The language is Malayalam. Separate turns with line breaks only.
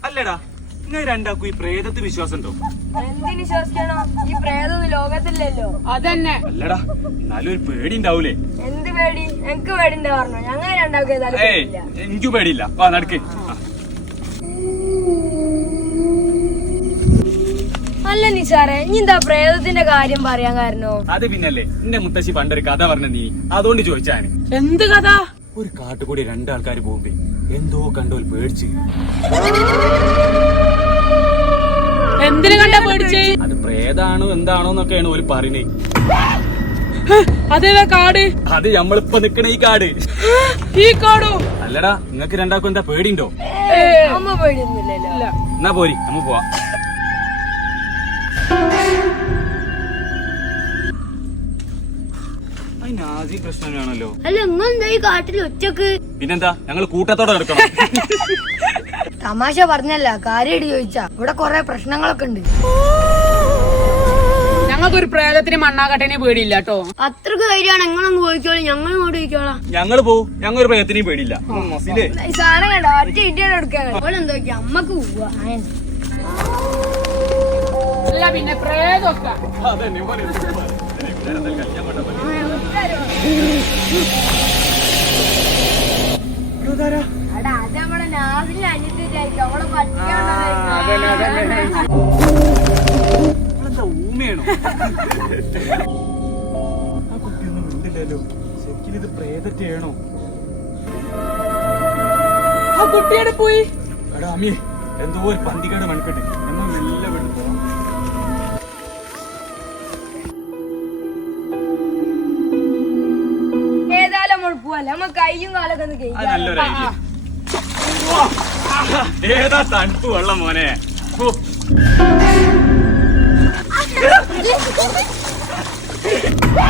അല്ലടാ, നിങ്ങൾ രണ്ടാക്കും ഈ പ്രേതത്തിൽ വിശ്വാസം ഉണ്ടോ?
എന്തിന് വിശ്വസിക്കണോ? ഈ പ്രേതൊന്നും ലോകത്തില്ലല്ലോ.
അതന്നെ.
അല്ലടാ, എന്നാലും ഒരു പേടി ഉണ്ടാവൂലേ?
എന്ത് പേടി? എനിക്ക് പേടിന്റെ പറഞ്ഞോ? ഞങ്ങൾ രണ്ടാക്കും ഏതായാലും പേടിയില്ല.
എനിക്ക് പേടിയില്ല. വാ നടക്ക്.
അല്ല നിസാറേ, ഇനി എന്താ പ്രേതത്തിന്റെ കാര്യം പറയാൻ കാരണോ?
അത് പിന്നല്ലേ എന്റെ മുത്തശ്ശി പണ്ടൊരു കഥ പറഞ്ഞ നീ അതുകൊണ്ട് ചോദിച്ചാന്.
എന്ത് കഥ?
ഒരു കാട്ടുകൂടി രണ്ടാൾക്കാര് പോകുമ്പേ എന്തോ കണ്ടോൽ പേടിച്ച്.
എന്തിനു കണ്ടാ പേടിച്ചേ?
അത് പ്രേതാണോ എന്താണോ എന്നൊക്കെയാണ് ഓല് പറയുന്നത്.
അതേതാ കാട്?
അത് നമ്മളിപ്പോ നിക്കണ ഈ കാട്.
ഈ കാടോ?
അല്ലടാ, നിങ്ങക്ക് രണ്ടാൾക്കും എന്താ പേടിണ്ടോ?
അമ്മ പേടിയൊന്നുമില്ലല്ലോ.
എന്നാ പോരി, നമ്മ പോവാ. നാസി പ്രശ്നമാണല്ലോ.
അല്ല ഇങ്ങെന്താ ഈ കാട്ടിൽ ഒറ്റക്ക്?
പിന്നെന്താ, ഞങ്ങൾ കൂട്ടത്തോടെ എടുക്കണം.
തമാശ പറഞ്ഞല്ല, കാര്യമായിട്ട് ചോദിച്ചാ ഇവിടെ കൊറേ പ്രശ്നങ്ങളൊക്കെ ഉണ്ട്.
ഞങ്ങൾക്കൊരു പ്രേതത്തിന് മണ്ണാകട്ടനെ പേടിയില്ല കേട്ടോ.
അത്രക്ക് ധൈര്യമാണ്. എങ്ങളൊന്ന് പോയിക്കോളൂ, ഞങ്ങൾ ഇങ്ങോട്ട് പോയിക്കോളാം.
ഞങ്ങള് പോവും, ഞങ്ങളൊരു പ്രയത്തിനെയും പേടിയില്ല.
സാധനം കണ്ടോ, ഒറ്റ ഇടിയാണ് എടുക്കാൻ. ഓലെന്താ അമ്മക്ക് പോവാ.
അല്ല പിന്നെ പ്രേതമൊക്കെ
അത് നമ്മുടെ നാസിന്റെ അനിയത്തിട്ടായിരിക്കും. അവളെ പറ്റിയാണോ?
ഊമയാണോ? ആ കുട്ടിയൊന്നും മിണ്ടില്ലല്ലോ. ശരിക്കും ഇത് പ്രേതത്തെയാണോ?
ആ കുട്ടിയുടെ പോയി.
എടാ അമ്മി, എന്തോ ഒരു പന്തികേട് മണിക്കട്ടെ. നമ്മൾ മെല്ലെ വീട്ടിൽ പോവാം.
ഏതായാലും നമ്മൾ പോവല്ലേ, നമ്മൾ കയ്യും കാലൊക്കെ ഒന്ന്
അത് നല്ലൊരു ഐഡിയ. ഏതാ തണുപ്പ് വെള്ളം മോനെ. ഓ.